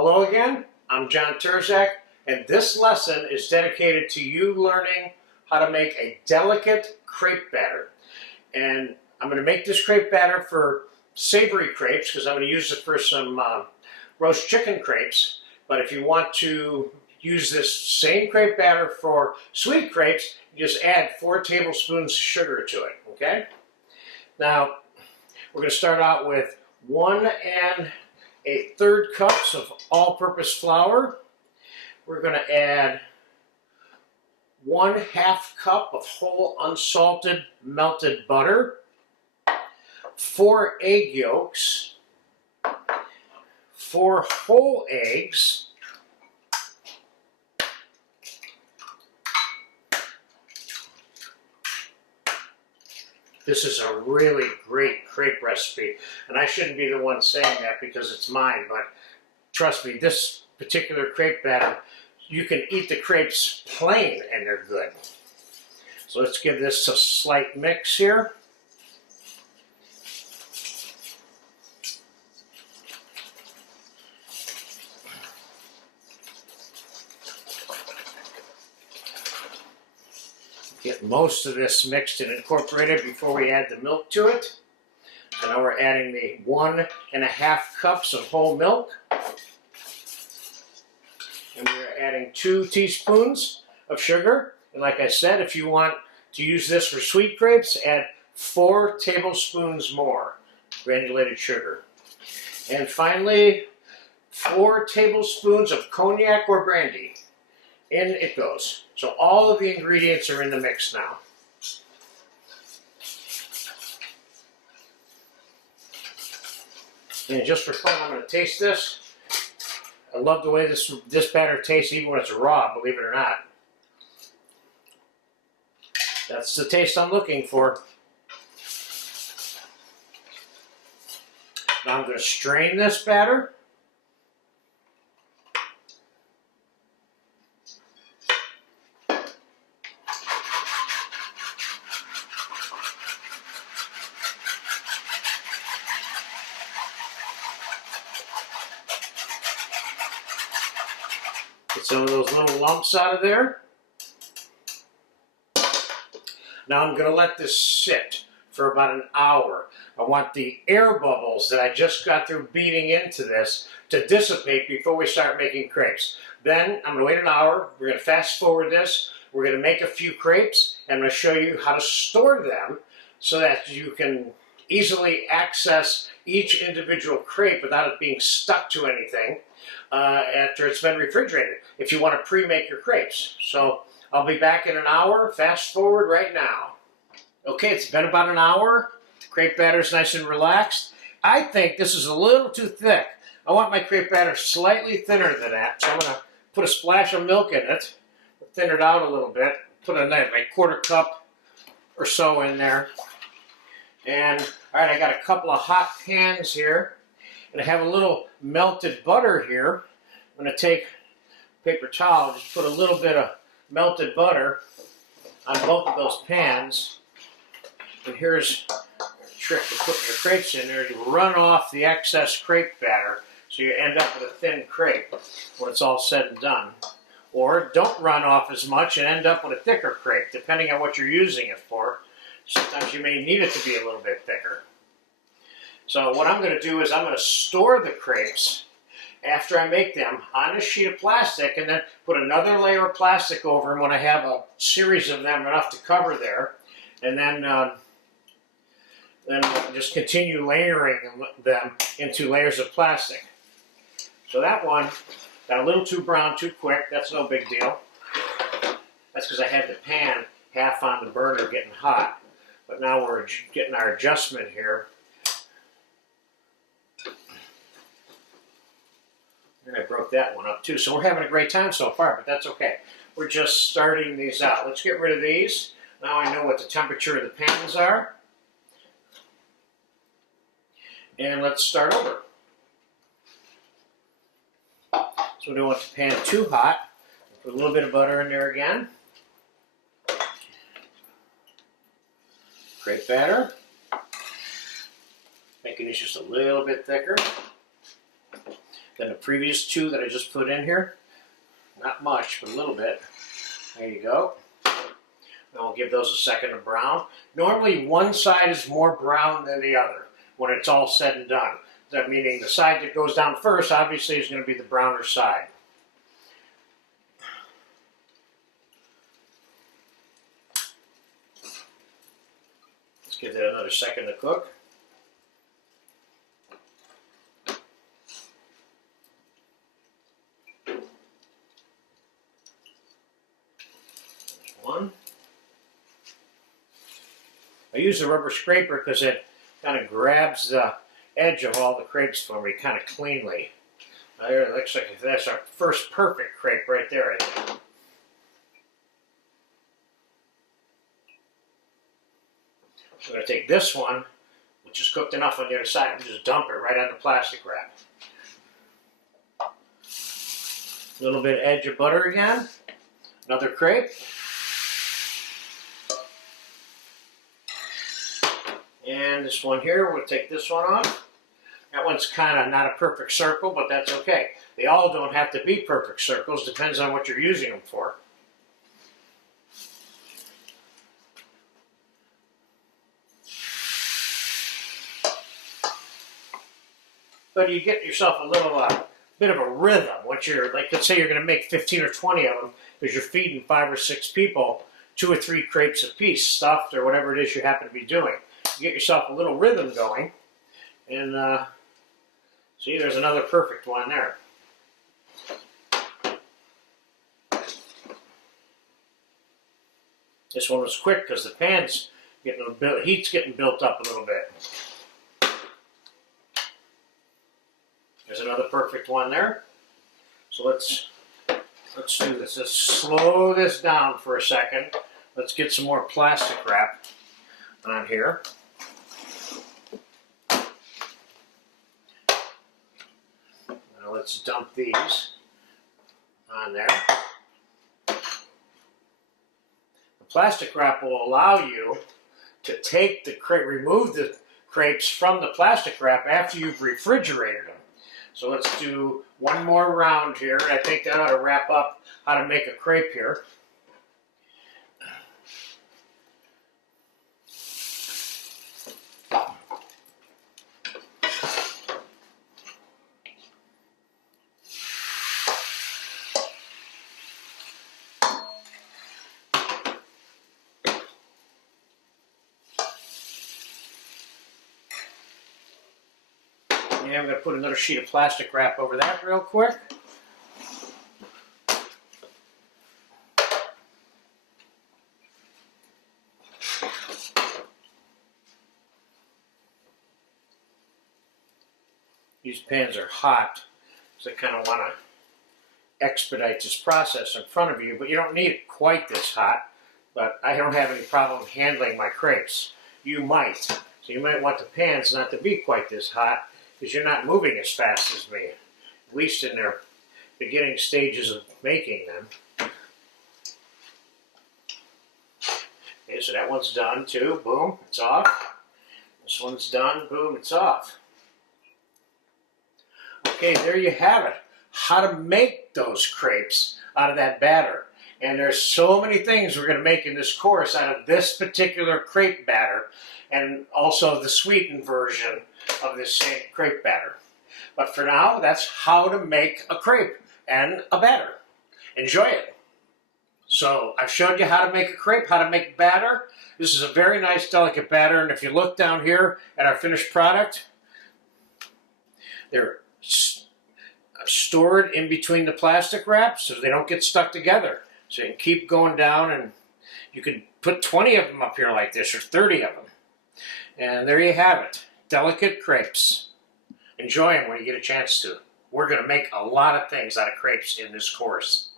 Hello again, I'm John Terzak, and this lesson is dedicated to you learning how to make a delicate crepe batter. And I'm going to make this crepe batter for savory crepes because I'm going to use it for some roast chicken crepes. But if you want to use this same crepe batter for sweet crepes, you just add 4 tablespoons of sugar to it, okay? Now, we're going to start out with 1 1/3 cups of all-purpose flour. We're going to add 1/2 cup of whole unsalted melted butter, 4 egg yolks, 4 whole eggs, This is a really great crepe recipe, and I shouldn't be the one saying that because it's mine, but trust me, this particular crepe batter, you can eat the crepes plain and they're good. So let's give this a slight mix here. Get most of this mixed and incorporated before we add the milk to it. So now we're adding the 1 1/2 cups of whole milk. And we're adding 2 teaspoons of sugar. And like I said, if you want to use this for sweet crepes, add 4 tablespoons more granulated sugar. And finally, 4 tablespoons of cognac or brandy. In it goes. So all of the ingredients are in the mix now. And just for fun, I'm going to taste this. I love the way this batter tastes even when it's raw, believe it or not. That's the taste I'm looking for. Now I'm going to strain this batter. Get some of those little lumps out of there. Now I'm going to let this sit for about an hour. I want the air bubbles that I just got through beating into this to dissipate before we start making crepes. Then I'm going to wait an hour. We're going to fast forward this. We're going to make a few crepes, and I'm going to show you how to store them so that you can easily access each individual crepe without it being stuck to anything after it's been refrigerated, if you want to pre-make your crepes. So I'll be back in an hour. Fast forward right now. Okay, it's been about an hour. Crepe batter's nice and relaxed. I think this is a little too thick. I want my crepe batter slightly thinner than that, so I'm going to put a splash of milk in it, thin it out a little bit, put a like 1/4 cup or so in there. And all right, I got a couple of hot pans here, and I have a little melted butter here. I'm going to take a paper towel, just put a little bit of melted butter on both of those pans. And here's a trick to put your crepes in there. You run off the excess crepe batter so you end up with a thin crepe when it's all said and done. Or don't run off as much and end up with a thicker crepe, depending on what you're using it for. Sometimes you may need it to be a little bit thicker. So what I'm going to do is I'm going to store the crepes after I make them on a sheet of plastic, and then put another layer of plastic over them when I have a series of them enough to cover there. And then just continue layering them into layers of plastic. So that one got a little too brown too quick. That's no big deal. That's because I had the pan half on the burner getting hot. But now we're getting our adjustment here. And I broke that one up too. So we're having a great time so far, but that's okay. We're just starting these out. Let's get rid of these. Now I know what the temperature of the pans are. And let's start over. So we don't want the pan too hot. Put a little bit of butter in there again. Crepe batter. Making it just a little bit thicker. than the previous two that I just put in here. Not much, but a little bit. There you go. And we'll give those a second to brown. Normally one side is more brown than the other when it's all said and done. That meaning the side that goes down first obviously is going to be the browner side. Let's give that another second to cook. One. I use the rubber scraper because it kind of grabs the edge of all the crepes for me kind of cleanly. There, it looks like that's our first perfect crepe right there, I think. I'm going to take this one, which is cooked enough on the other side, and just dump it right on the plastic wrap. A little bit edge of butter again. Another crepe. And this one here, we'll take this one off. That one's kind of not a perfect circle, but that's okay. They all don't have to be perfect circles. Depends on what you're using them for. But you get yourself a little bit of a rhythm. Once you're, like, let's say you're going to make 15 or 20 of them because you're feeding 5 or 6 people 2 or 3 crepes a piece, stuffed or whatever it is you happen to be doing. You get yourself a little rhythm going, and see, there's another perfect one there. This one was quick because the pan's getting a bit, heat's getting built up a little bit. There's another perfect one there. So let's do this. Let's slow this down for a second. Let's get some more plastic wrap on here. Now let's dump these on there. The plastic wrap will allow you to take the crepe, remove the crepes from the plastic wrap after you've refrigerated them. So let's do one more round here. I think that ought to wrap up how to make a crepe here. And I'm going to put another sheet of plastic wrap over that real quick. These pans are hot, so I kind of want to expedite this process in front of you, but you don't need it quite this hot. But I don't have any problem handling my crepes. You might. So you might want the pans not to be quite this hot, because you're not moving as fast as me, at least in their beginning stages of making them. Okay, so that one's done too. Boom, it's off. This one's done. Boom, it's off. Okay, there you have it. How to make those crepes out of that batter. And there's so many things we're going to make in this course out of this particular crepe batter, and also the sweetened version of this same crepe batter. But for now, that's how to make a crepe and a batter. Enjoy it. So I've showed you how to make a crepe, how to make batter. This is a very nice, delicate batter, and if you look down here at our finished product, they're stored in between the plastic wraps so they don't get stuck together. So you can keep going down, and you can put 20 of them up here like this, or 30 of them. And there you have it. Delicate crepes. Enjoy them when you get a chance to. We're going to make a lot of things out of crepes in this course.